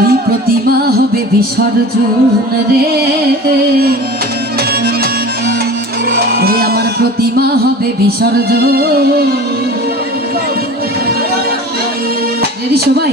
ওই প্রতিমা হবে বিসর্জন রে। আমার প্রতিমা হবে বিসর্জন। সবাই?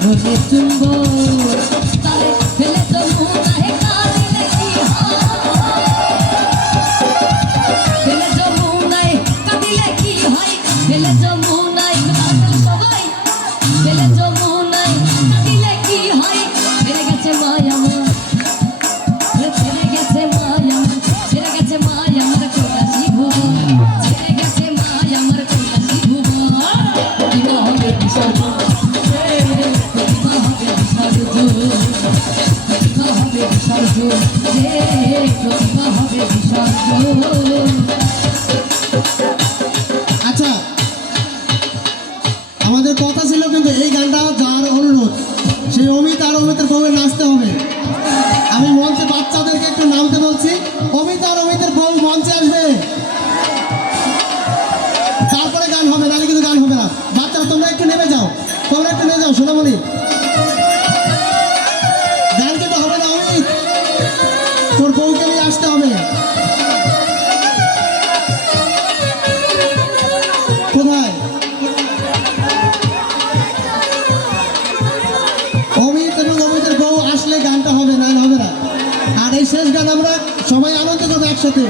Never lifting ball অমিত আর অমিতের বউ মঞ্চে আসবে। তারপরে গান হবে, নাহলে কিন্তু গান হবে না। বাচ্চারা, তোমরা একটু নেমে যাও। তোমরা একটু নেমে যাও, সোনামণি। কোথায়? অমিত এবং অমিতের বউ আসলে গানটা হবে, না হবে না। আর এই শেষ গান আমরা সবাই আনন্দ করবে একসাথে।